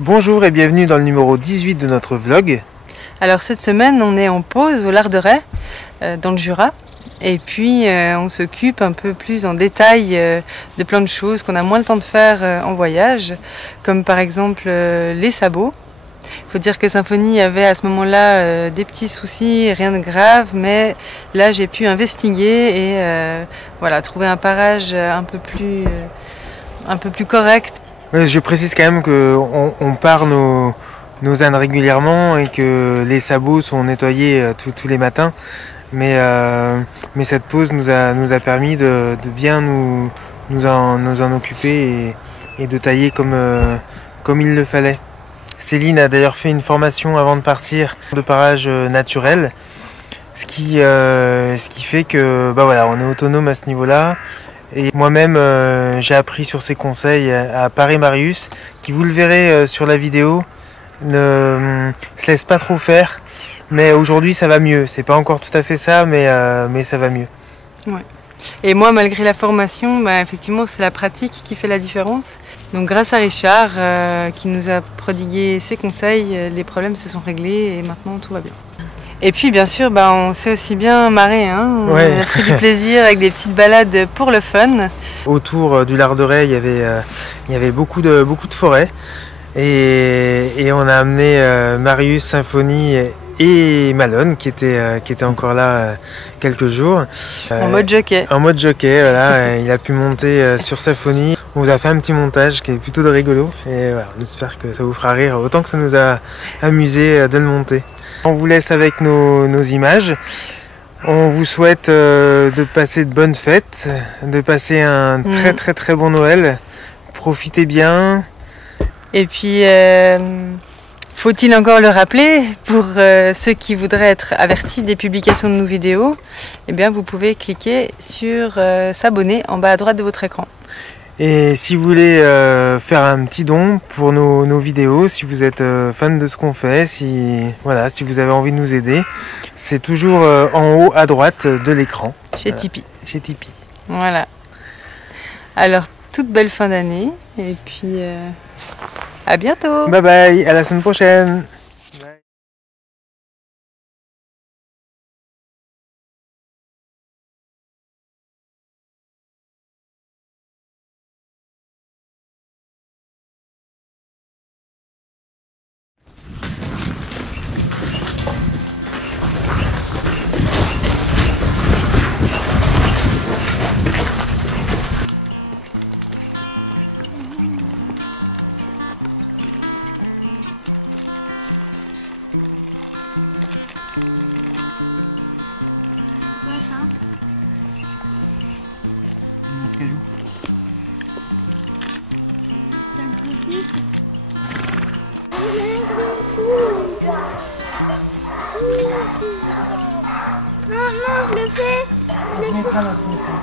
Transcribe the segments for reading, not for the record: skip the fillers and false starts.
Bonjour et bienvenue dans le numéro 18 de notre vlog. Alors cette semaine on est en pause au Larderet, dans le Jura. Et puis on s'occupe un peu plus en détail de plein de choses qu'on a moins le temps de faire en voyage, comme par exemple les sabots. Il faut dire que Symphonie avait à ce moment-là des petits soucis, rien de grave, mais là j'ai pu investiguer et voilà, trouver un parage un peu plus correct. Je précise quand même qu'on part nos ânes régulièrement et que les sabots sont nettoyés tous les matins. Mais cette pause nous a permis de bien nous en occuper et de tailler comme il le fallait. Céline a d'ailleurs fait une formation avant de partir de parage naturel, ce qui fait que voilà, on est autonome à ce niveau-là. Et moi-même j'ai appris sur ses conseils à parer Marius, qui, vous le verrez sur la vidéo, ne se laisse pas trop faire. Mais aujourd'hui ça va mieux, c'est pas encore tout à fait ça, mais ça va mieux. Ouais. Et moi, malgré la formation, effectivement c'est la pratique qui fait la différence. Donc grâce à Richard qui nous a prodigué ses conseils, les problèmes se sont réglés et maintenant tout va bien. Et puis bien sûr, on s'est aussi bien marré, hein. On a pris du plaisir avec des petites balades pour le fun. Autour du Larderet, il y avait beaucoup de forêts et on a amené Marius, Symphonie et Malone qui était encore là quelques jours. En mode jockey. En mode jockey, voilà. Il a pu monter sur Symphonie. On vous a fait un petit montage qui est plutôt de rigolo et voilà, on espère que ça vous fera rire autant que ça nous a amusé de le monter. On vous laisse avec nos images. On vous souhaite de passer de bonnes fêtes, de passer un très bon Noël. Profitez bien. Et puis, faut-il encore le rappeler, pour ceux qui voudraient être avertis des publications de nos vidéos, eh bien vous pouvez cliquer sur s'abonner en bas à droite de votre écran. Et si vous voulez faire un petit don pour nos vidéos, si vous êtes fan de ce qu'on fait, si vous avez envie de nous aider, c'est toujours en haut à droite de l'écran. Chez Tipeee. Chez Tipeee. Voilà. Alors, toute belle fin d'année et puis à bientôt. Bye bye, à la semaine prochaine. Notre cajou. Non, je le fais. Tu mettras là, tu mettras.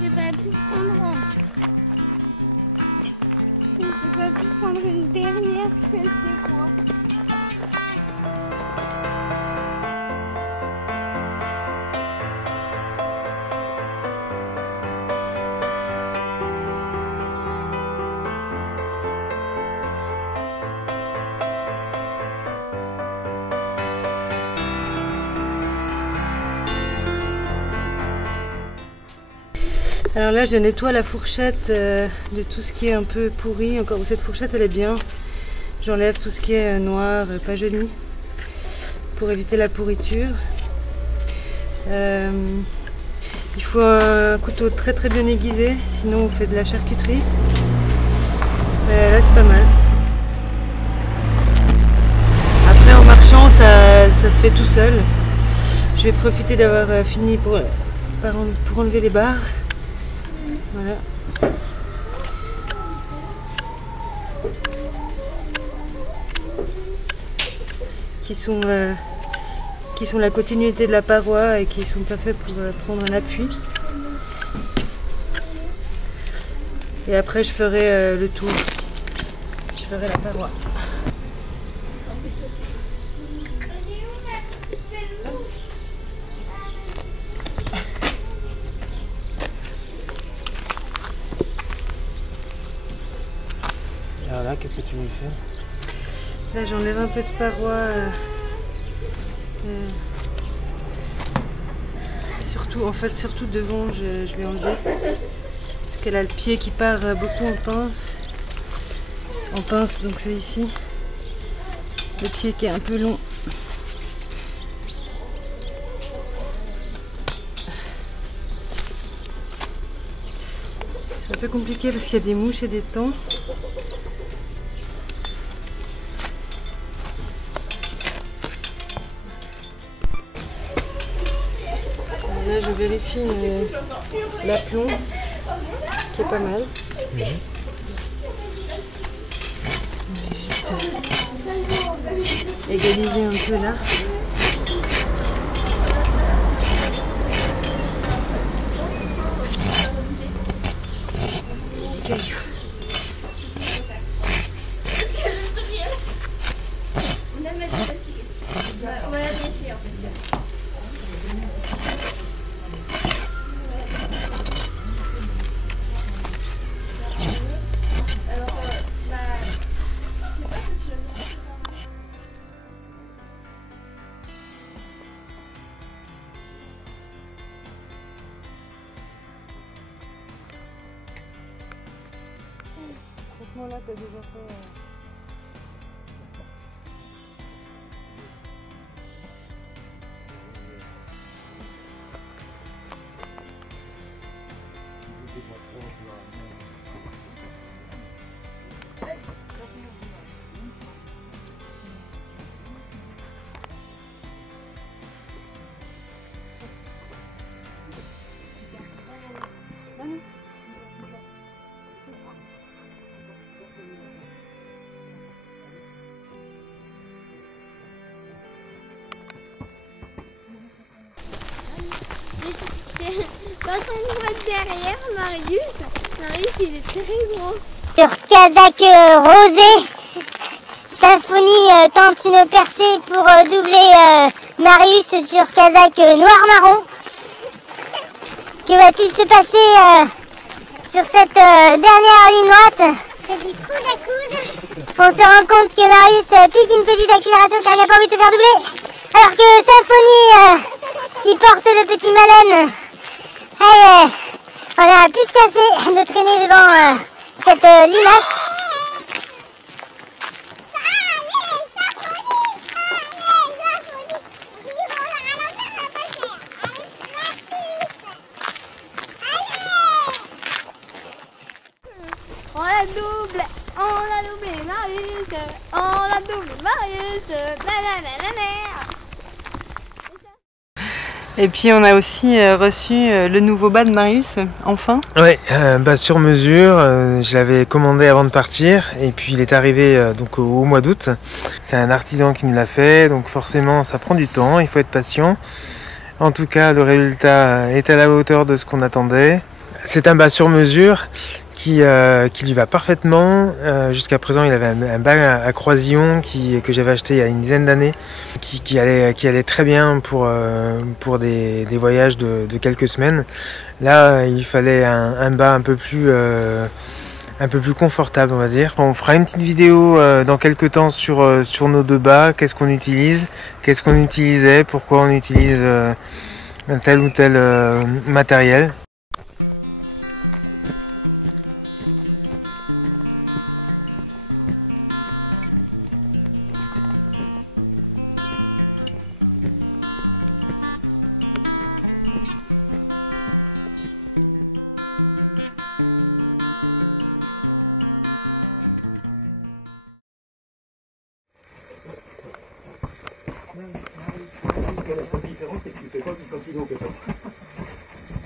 J'ai pas pu prendre. J'ai pas pu prendre une dernière que c'est quoi. Alors là, je nettoie la fourchette de tout ce qui est un peu pourri. Encore, cette fourchette, elle est bien. J'enlève tout ce qui est noir, pas joli, pour éviter la pourriture. Il faut un couteau très bien aiguisé, sinon on fait de la charcuterie. Là, c'est pas mal. Après, en marchant, ça se fait tout seul. Je vais profiter d'avoir fini pour enlever les barres. Voilà. qui qui sont la continuité de la paroi et qui ne sont pas faits pour prendre un appui. Et après je ferai le tour. Je ferai la paroi. Alors là, qu'est-ce que tu veux faire? Là j'enlève un peu de paroi. Surtout devant, je vais enlever. Parce qu'elle a le pied qui part beaucoup en pince. En pince, donc c'est ici. Le pied qui est un peu long. C'est un peu compliqué parce qu'il y a des mouches et des temps. Là, je vérifie l'aplomb qui est pas mal. On va juste égaliser un peu là. Franchement là t'as déjà fait... Quand on voit derrière Marius il est très gros. Sur Kazakh rosé, Symphonie tente une percée pour doubler Marius sur Kazakh noir-marron. Que va-t-il se passer sur cette dernière ligne droite? C'est du coude à coude. On se rend compte que Marius pique une petite accélération car il n'a pas envie de se faire doubler. Alors que Symphonie qui porte le petit Malène, on a pu se casser de traîner devant cette limace. On a doublé Marius, on a doublé Marius, nanana. Et puis on a aussi reçu le nouveau bas de Marius, enfin. Ouais, bah sur mesure, je l'avais commandé avant de partir et puis il est arrivé donc au mois d'août. C'est un artisan qui nous l'a fait, donc forcément ça prend du temps, il faut être patient. En tout cas, le résultat est à la hauteur de ce qu'on attendait. C'est un bas sur mesure qui lui va parfaitement. Jusqu'à présent, il avait un bas à croisillon que j'avais acheté il y a une dizaine d'années, qui allait très bien pour des voyages de quelques semaines. Là, il fallait un bas un peu plus confortable, on va dire. On fera une petite vidéo dans quelques temps sur nos deux bas, qu'est-ce qu'on utilise, qu'est-ce qu'on utilisait, pourquoi on utilise tel ou tel matériel. La seule différence, c'est que tu ne fais pas plus kg que toi.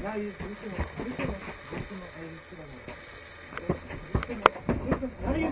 Là, allez,